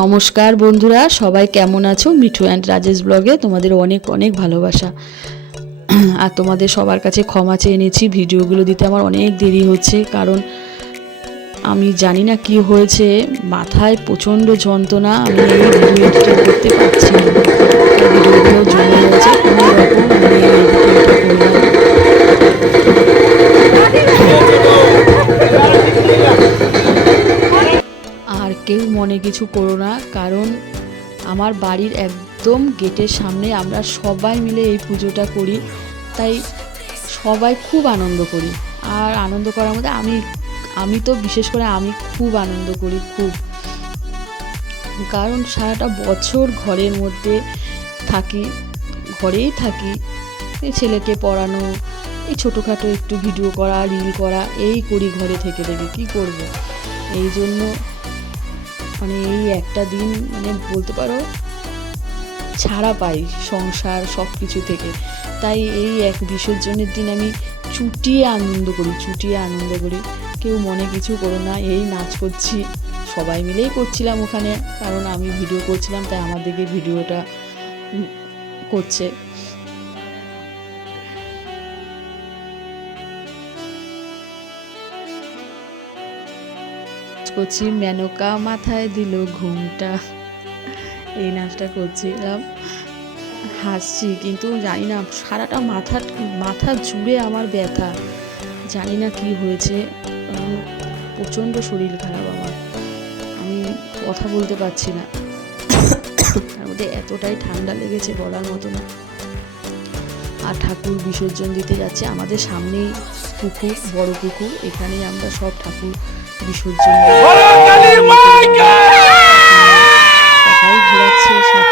নমস্কার বন্ধুরা, সবাই কেমন আছো? মিঠু অ্যান্ড রাজেশ ব্লগে তোমাদের অনেক অনেক ভালোবাসা। আর তোমাদের সবার কাছে ক্ষমা চেয়ে নিচ্ছি, ভিডিওগুলো দিতে আমার অনেক দেরি হচ্ছে, কারণ আমি জানি না কি হয়েছে, মাথায় প্রচণ্ড যন্ত্রণা, আমি ভিডিও এডিট করতে পারছি না। ভিডিওগুলো জমে গেছে কোনো রকম, আমি এডিটিংটা করলাম। আর কেউ মনে কিছু করো না, কারণ আমার বাড়ির একদম গেটের সামনে আমরা সবাই মিলে এই পুজোটা করি, তাই সবাই খুব আনন্দ করি। আর আনন্দ করার মধ্যে আমি তো বিশেষ করে আমি খুব আনন্দ করি, খুব, কারণ সারাটা বছর ঘরের মধ্যে ঘরেই থাকি, এই ছেলেকে পড়ানো, এই ছোটোখাটো একটু ভিডিও করা, রিল করা, এই করি ঘরে থেকে কী করব। এই জন্য মানে এই একটা দিন মানে বলতে পারো ছাড়া পাই সংসার সব কিছু থেকে, তাই এই এক বিসর্জনের দিন আমি চুটিয়ে আনন্দ করি। কেউ মনে কিছু করো না। এই নাচ করছি, সবাই মিলেই করছিলাম ওখানে, কারণ আমি ভিডিও করছিলাম, তাই আমার দিকে ভিডিওটা করছে। করছি মেনকা মাথায় দিল ঘুমটা, এই নাচটা করছিলাম, হাসছি, কিন্তু জানি না সারাটা মাথা জুড়ে আমার ব্যথা, জানি না কি হয়েছে, প্রচণ্ড শরীর খারাপ আমার, আমি কথা বলতে পারছি না, তার মধ্যে এতটাই ঠান্ডা লেগেছে বলার মতো না। আর ঠাকুর বিসর্জন দিতে যাচ্ছে, আমাদের সামনেই পুকুর, বড় পুকুর, এখানেই আমরা সব ঠাকুর বিসর্জন ঘোরাচ্ছে, সব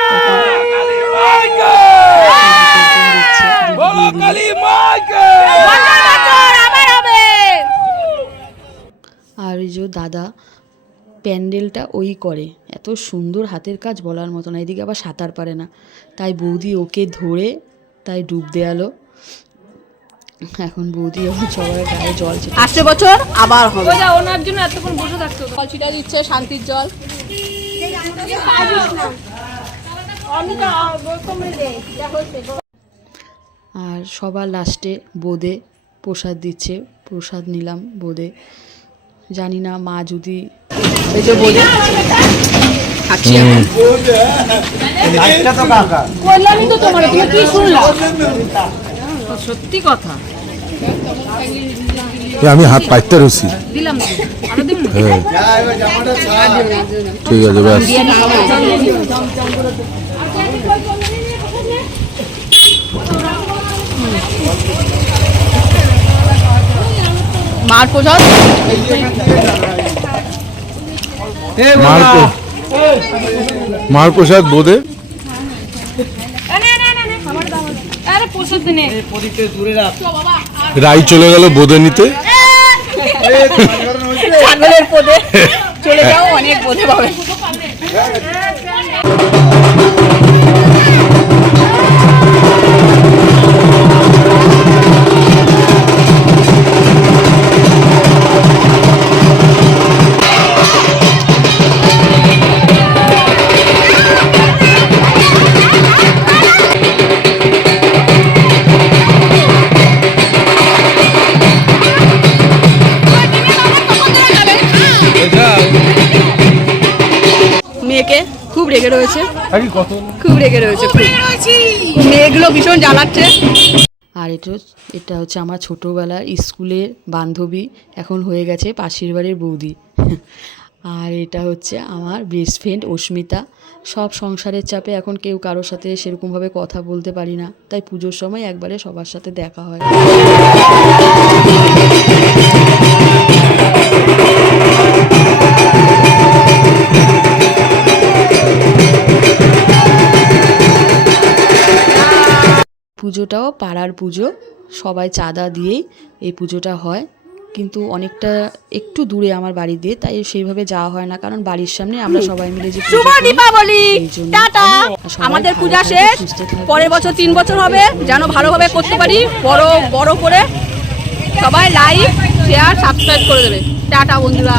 আর এই যে দাদা প্যান্ডেলটা ওই করে, এত সুন্দর হাতের কাজ বলার মতো না, এদিকে আবার সাঁতার পারে না, তাই বৌদি ওকে ধরে তাই ডুব দেয়ালো। এখন বৌদি এখন সবার গায়ে জল ছিটে, আসছে বছর আবার হবে, ওনার জন্য এতক্ষণ বসে থাকতো, জল ছিটা দিচ্ছে, শান্তির জল। আর সবার লাস্টে বোঁদে প্রসাদ দিচ্ছে, প্রসাদ নিলাম বোঁদে, জানি না মা যদি সত্যি কথা আমি হাত পাইতে রয়েছি, দিলাম, ঠিক আছে ব্যাস। মার প্রসাদ, মার প্রসাদ বোধে রাই চলে গেল বোধে নিতে, ছাগলের পদে চলে যাও, অনেক বোধে পাবে। মেয়েকে খুব রেগে রয়েছে, মেয়েগুলো ভীষণ জ্বালাচ্ছে। আর এটা হচ্ছে আমার ছোটোবেলার স্কুলের বান্ধবী, এখন হয়ে গেছে পাশের বাড়ির বৌদি। আর এটা হচ্ছে আমার বেস্ট ফ্রেন্ড অস্মিতা। সব সংসারের চাপে এখন কেউ কারোর সাথে সেরকমভাবে কথা বলতে পারি না, তাই পুজোর সময় একবারে সবার সাথে দেখা হয়। পুজোটাও পাড়ার পুজো, সবাই চাঁদা দিয়েই এই পুজোটা হয়, কিন্তু অনেকটা একটু দূরে আমার বাড়ি দিয়ে, তাই সেইভাবে যাওয়া হয় না, কারণ বাড়ির সামনে আমরা সবাই মিলে যে শুভ দীপাবলি, টাটা। আমাদের পূজা শেষ, পরের বছর 3 বছর হবে, যেন ভালোভাবে করতে পারি, বড় করে সবাই লাইক শেয়ার সাবস্ক্রাইব করে দেবে। টাটা বন্ধুরা।